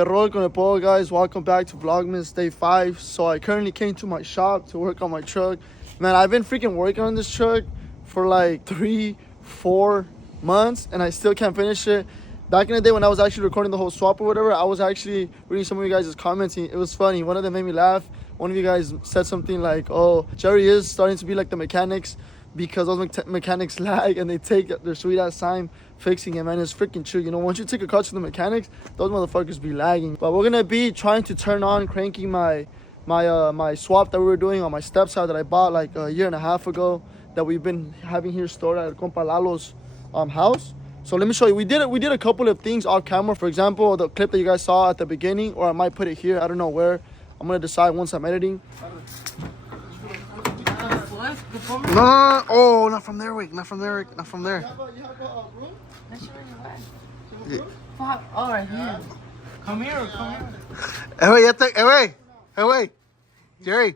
Que rol con el pollo, guys. Welcome back to Vlogmas Day 5. So I currently came to my shop to work on my truck. Man, I've been freaking working on this truck for like 3-4 months and I still can't finish it. Back in the day when I was actually recording the whole swap or whatever, I was actually reading some of you guys' comments. It was funny. One of them made me laugh. One of you guys said something like, oh, Jerry is starting to be like the mechanics because those mechanics lag and they take their sweet ass time fixing it, man. It's freaking true. You know, once you take a car to the mechanics, those motherfuckers be lagging. But we're gonna be trying to turn on cranking my swap that we were doing on my step side that I bought like a year and a half ago that we've been having here stored at Compa Lalo's house. So let me show you. We did a couple of things off camera. For example, the clip that you guys saw at the beginning, or I might put it here. I don't know where. I'm gonna decide once I'm editing. No, oh, not from there, Wick. Not from there, Wick. Not from there. You have a room? That's your Yeah. Fuck. All right, here. Come here. Hey, wait. Jerry.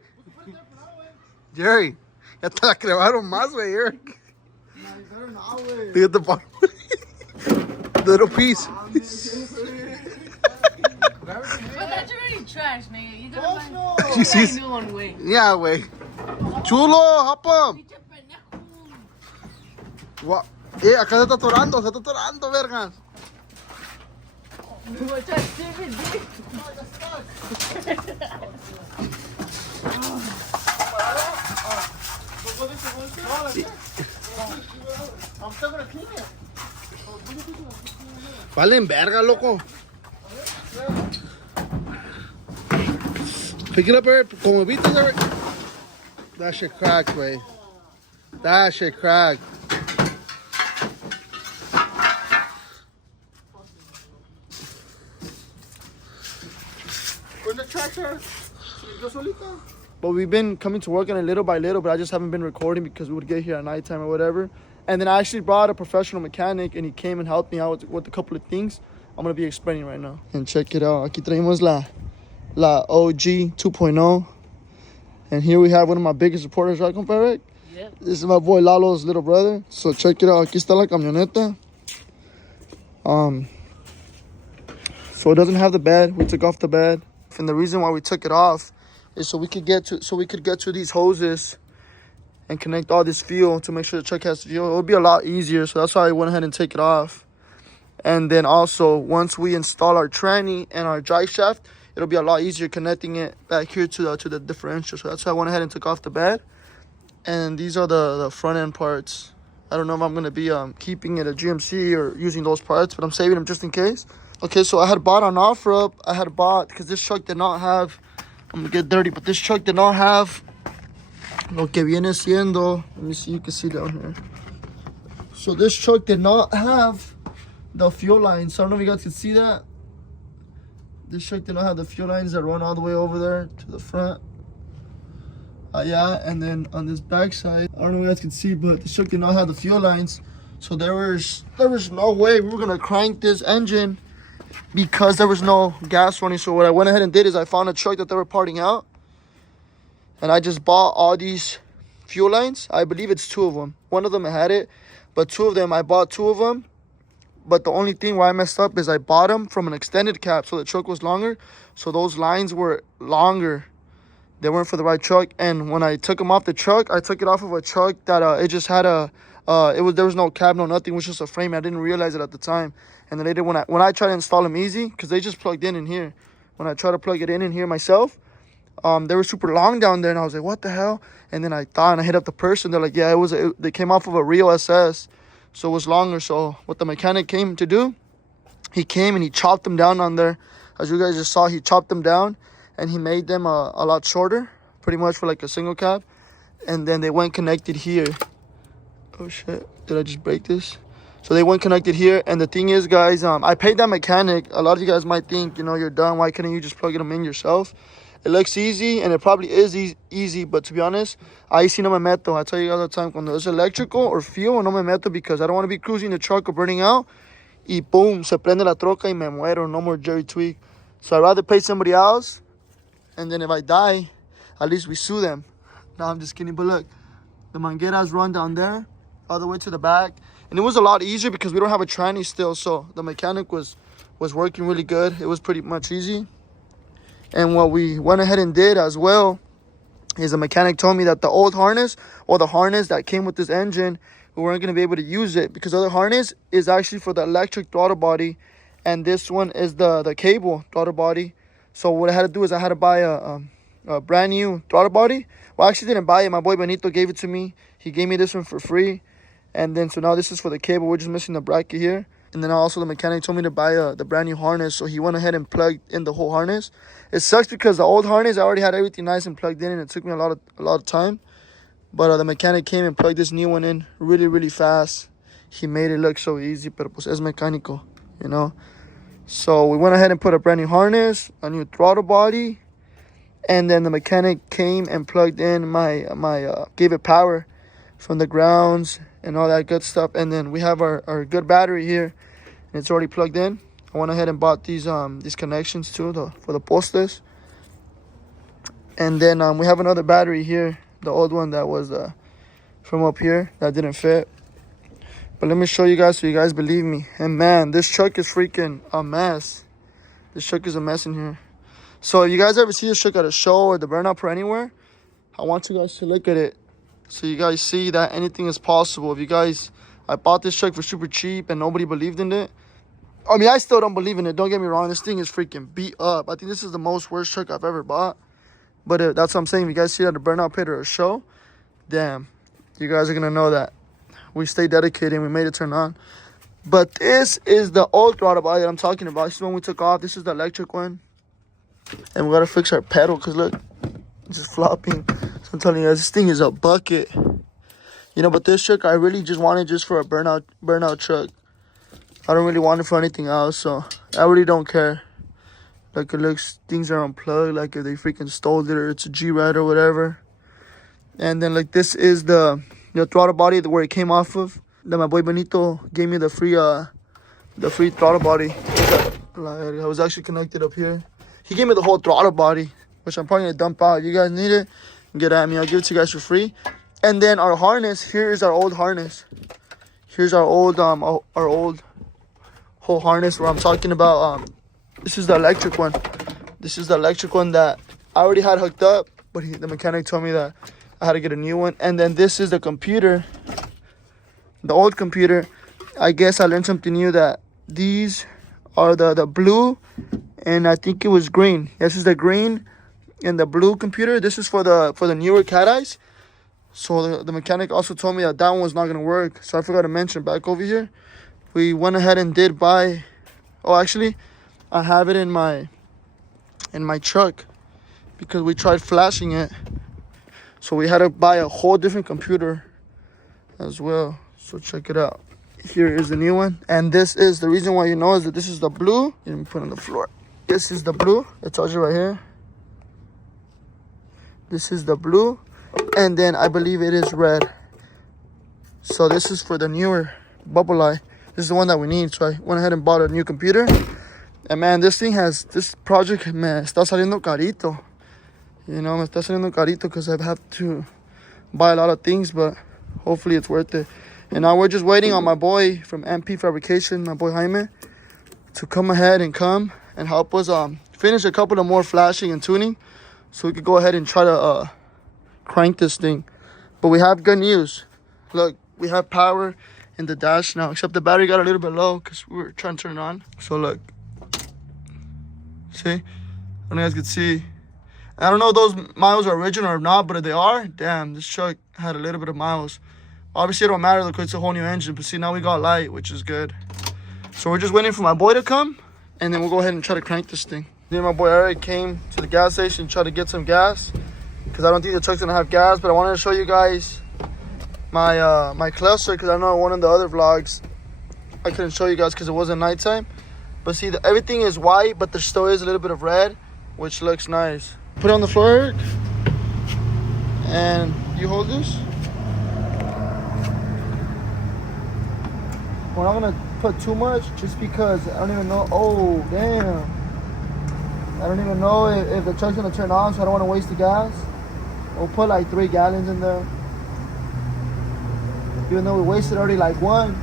Ya te la crearon más, güey, Eric. Look at the bottom. Little piece. But that's already trash, nigga. You gotta buy a new one, güey. Yeah, güey. Chulo, hop up. What? Acá se está atorando, vergas. Valen verga, loco. Pick it up, Eric. Como viste, Eric. That shit cracked, güey. That shit cracked. Where's the tractor? But we've been coming to work on it little by little, but I just haven't been recording because we would get here at nighttime or whatever. And then I actually brought a professional mechanic and he came and helped me out with a couple of things I'm going to be explaining right now. And check it out. Aquí traemos la OG 2.0. And here we have one of my biggest supporters, right, compadre? Yeah. This is my boy Lalo's little brother. So check it out. Aquí está la camioneta. So it doesn't have the bed. We took off the bed. And the reason why we took it off is so we could get to these hoses and connect all this fuel to make sure the truck has fuel. It would be a lot easier, so that's why I went ahead and take it off. And then also, once we install our tranny and our drive shaft, it'll be a lot easier connecting it back here to the differential. So that's why I went ahead and took off the bed. And these are the front end parts. I don't know if I'm gonna be keeping it a GMC or using those parts, but I'm saving them just in case. Okay, so I had bought on OfferUp. Because this truck did not have, I'm gonna get dirty, but this truck did not have lo que viene siendo, let me see, you can see down here. So this truck did not have the fuel lines. So I don't know if you guys can see that. This truck did not have the fuel lines that run all the way over there to the front. Yeah, and then on this back side, I don't know if you guys can see, but this truck did not have the fuel lines. So there was no way we were gonna crank this engine because there was no gas running. So what I went ahead and did is I found a truck that they were parting out. And I just bought all these fuel lines. I believe it's 2 of them. One of them had it, but 2 of them, I bought 2 of them. But the only thing where I messed up is I bought them from an extended cab, so the truck was longer. So those lines were longer. They weren't for the right truck. And when I took them off the truck, I took it off of a truck that it just had there was no cab, no nothing. It was just a frame. I didn't realize it at the time. And then later when I tried to install them easy, because they just plugged in here. When I tried to plug it in here myself, they were super long down there, and I was like, what the hell? And then I thought, and I hit up the person. They're like, yeah, they came off of a Rio SS, so it was longer. So what the mechanic came to do, he came and he chopped them down on there. As you guys just saw, he chopped them down, and he made them a lot shorter, pretty much for like a single cab. And then they went connected here. Oh, shit. Did I just break this? So they went connected here. And the thing is, guys, I paid that mechanic. A lot of you guys might think, you know, you're done. Why couldn't you just plug them in yourself? It looks easy, and it probably is easy, but to be honest, ahí sí no me meto. I tell you all the time, cuando es electrical or fuel, no me meto because I don't want to be cruising the truck or burning out, y boom, se prende la troca y me muero. No more Jerry Tweek. So I'd rather pay somebody else, and then if I die, at least we sue them. No, I'm just kidding, but look, the mangueras run down there, all the way to the back, and it was a lot easier because we don't have a tranny still, so the mechanic was was working really good. It was pretty much easy. And what we went ahead and did as well is the mechanic told me that the old harness, or the harness that came with this engine, we weren't going to be able to use it because the other harness is actually for the electric throttle body, and this one is the cable throttle body. So what I had to do is I had to buy a brand new throttle body. Well, I actually didn't buy it. My boy Benito gave it to me. He gave me this one for free. And then so now this is for the cable. We're just missing the bracket here. And then also the mechanic told me to buy the brand new harness. So he went ahead and plugged in the whole harness. It sucks because the old harness, I already had everything nice and plugged in, and it took me a lot of time. But the mechanic came and plugged this new one in really, really fast. He made it look so easy, pero pues es mecánico, you know. So we went ahead and put a brand new harness, a new throttle body, and then the mechanic came and plugged in gave it power from the grounds and all that good stuff. And then we have our good battery here, and it's already plugged in. I went ahead and bought these connections too, for the postes. And then we have another battery here, the old one that was from up here that didn't fit. But let me show you guys so you guys believe me. And man, this truck is freaking a mess. This truck is a mess in here. So if you guys ever see this truck at a show or the burnout or anywhere, I want you guys to look at it so you guys see that anything is possible. If you guys, I bought this truck for super cheap and nobody believed in it. I mean, I still don't believe in it. Don't get me wrong. This thing is freaking beat up. I think this is the most worst truck I've ever bought. But that's what I'm saying. If you guys see it at a burnout pit or a show, damn, you guys are going to know that we stay dedicated and we made it turn on. But this is the old throttle body that I'm talking about. This is the one we took off. This is the electric one. And we got to fix our pedal because look, it's just flopping. So I'm telling you guys, this thing is a bucket. You know, but this truck I really just wanted just for a burnout truck. I don't really want it for anything else, so I really don't care. Like, it looks, things are unplugged, like if they freaking stole it or it's a G-Ride or whatever. And then, like, this is the throttle body where it came off of. Then my boy Benito gave me the free throttle body. Like, I was actually connected up here. He gave me the whole throttle body, which I'm probably gonna dump out. If you guys need it, get at me. I'll give it to you guys for free. And then our harness, here is our old harness. Here's our old whole harness where I'm talking about. This is the electric one. This is the electric one that I already had hooked up, but the mechanic told me that I had to get a new one. And then this is the computer, the old computer. I guess I learned something new, that these are the blue, and I think it was green. This is the green and the blue computer. This is for the newer cat eyes. So the mechanic also told me that one was not gonna work. So I forgot to mention, back over here, we went ahead and did buy. Oh, actually, I have it in my truck because we tried flashing it. So we had to buy a whole different computer as well. So check it out. Here is the new one. And this is the reason why you know is that this is the blue. Let me put it on the floor. This is the blue. It tells you right here. This is the blue. And then I believe it is red. So this is for the newer bubble eye. This is the one that we need. So I went ahead and bought a new computer. And man, this project, me está saliendo carito. You know, me está saliendo carito because I have to buy a lot of things, but hopefully it's worth it. And now we're just waiting on my boy from MP Fabrication, my boy Jaime, to come ahead and help us finish a couple of more flashing and tuning so we could go ahead and try to crank this thing. But we have good news. Look, we have power in the dash now, except the battery got a little bit low because we were trying to turn it on. So look, see, I don't know if you guys can see. I don't know if those miles are original or not, but if they are, damn, this truck had a little bit of miles. Obviously it don't matter because it's a whole new engine, but see, now we got light, which is good. So we're just waiting for my boy to come, and then we'll go ahead and try to crank this thing. Then my boy Eric came to the gas station, tried to get some gas, because I don't think the truck's gonna have gas. But I wanted to show you guys my cluster, because I know one of the other vlogs I couldn't show you guys because it wasn't nighttime. But see, everything is white, but there still is a little bit of red, which looks nice. Put it on the floor, Eric, and you hold this. We're not gonna put too much just because I don't even know. Oh, damn. I don't even know if the truck's gonna turn on, so I don't wanna waste the gas. We'll put like 3 gallons in there. Even though we wasted already like 1.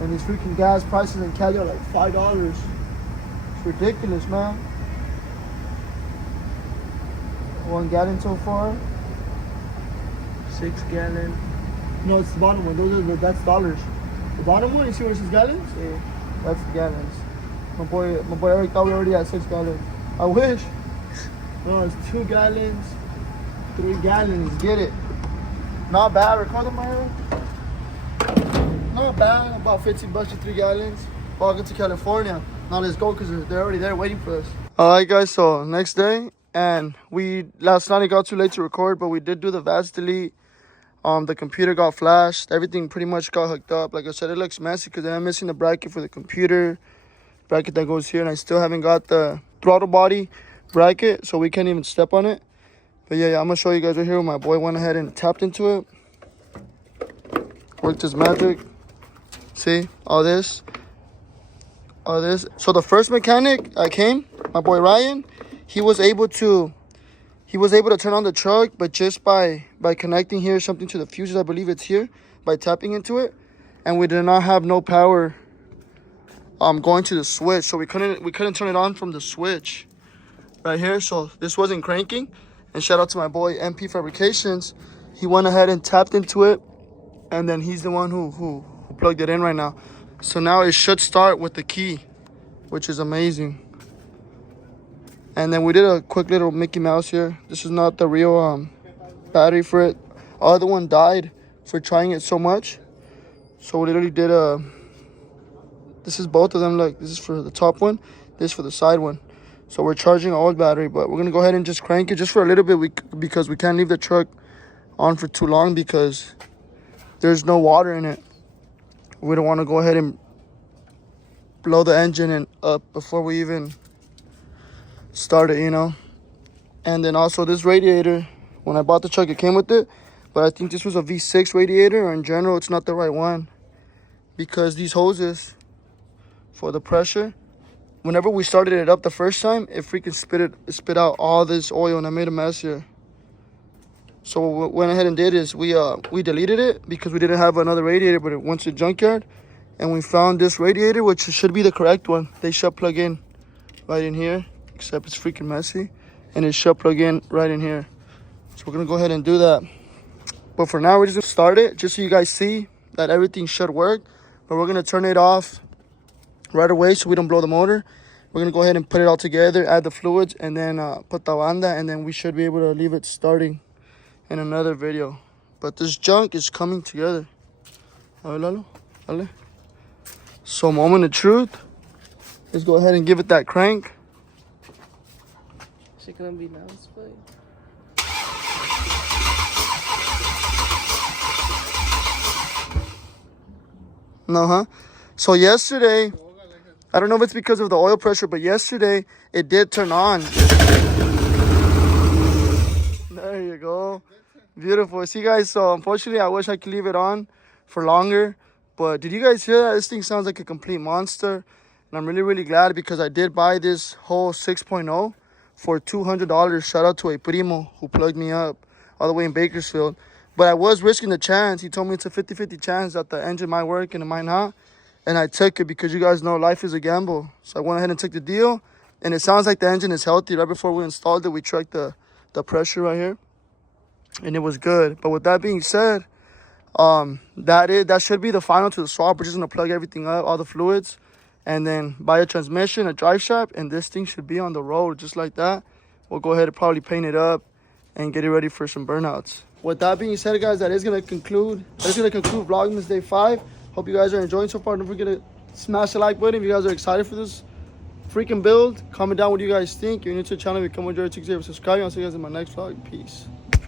And these freaking gas prices in Cali are like $5. ridiculous, man. 1 gallon so far. 6 gallon. No, it's the bottom one. That's dollars. The bottom one, you see where it says gallons? Yeah. That's the gallons. My boy Eric thought we already had 6 gallons. I wish. No, it's 2 gallons, 3 gallons. Get it? Not bad. Record my hair. Not bad. About $50 for 3 gallons. Welcome to California. Now let's go because they're already there waiting for us. All right, guys. So next day, and last night it got too late to record, but we did do the VATS delete. The computer got flashed. Everything pretty much got hooked up. Like I said, it looks messy because I'm missing the bracket for the computer. Bracket that goes here, and I still haven't got the throttle body bracket, so we can't even step on it. But yeah, I'm gonna show you guys right here. My boy went ahead and tapped into it. Worked his magic. See, all this. So the first mechanic that came, my boy Ryan, he was able to turn on the truck, but just by connecting here something to the fuses. I believe it's here, by tapping into it, and we did not have no power going to the switch, so we couldn't turn it on from the switch right here. So this wasn't cranking. And shout out to my boy MP Fabrications. He went ahead and tapped into it, and then he's the one who plugged it in right now. So now it should start with the key, which is amazing. And then we did a quick little Mickey Mouse here. This is not the real battery for it. Our other one died for trying it so much. So we literally did this is both of them. Look, this is for the top one, this for the side one. So we're charging our old battery, but we're gonna go ahead and just crank it just for a little bit because we can't leave the truck on for too long because there's no water in it. We don't want to go ahead and blow the engine up before we even start it, you know. And then also this radiator, when I bought the truck, it came with it, but I think this was a V6 radiator, or in general it's not the right one because these hoses for the pressure, whenever we started it up the first time, it freaking spit out all this oil, and I made a mess here. So what we went ahead and did is we deleted it because we didn't have another radiator, but it went to the junkyard, and we found this radiator, which should be the correct one. They should plug in right in here, except it's freaking messy, and it should plug in right in here. So we're gonna go ahead and do that. But for now, we're just gonna start it just so you guys see that everything should work. But we're gonna turn it off right away so we don't blow the motor. We're gonna go ahead and put it all together, add the fluids, and then put the banda, and then we should be able to leave it starting in another video. But this junk is coming together. So moment of truth. Let's go ahead and give it that crank. Is it gonna be nice, but No, huh? So yesterday, I don't know if it's because of the oil pressure, but yesterday it did turn on. There you go. Beautiful. See, guys, so unfortunately, I wish I could leave it on for longer. But did you guys hear that? This thing sounds like a complete monster. And I'm really, really glad because I did buy this whole 6.0 for $200. Shout out to a primo who plugged me up all the way in Bakersfield. But I was risking the chance. He told me it's a 50-50 chance that the engine might work and it might not. And I took it because you guys know life is a gamble. So I went ahead and took the deal. And it sounds like the engine is healthy. Right before we installed it, we checked the pressure right here. And it was good. But with that being said, that should be the final to the swap. We're just going to plug everything up, all the fluids. And then buy a transmission, a drive shaft. And this thing should be on the road just like that. We'll go ahead and probably paint it up and get it ready for some burnouts. With that being said, guys, that is going to conclude Vlogmas Day 5. Hope you guys are enjoying so far. Don't forget to smash the like button if you guys are excited for this freaking build. Comment down what you guys think. If you're new to the channel, become a majority subscribe. I'll see you guys in my next vlog. Peace.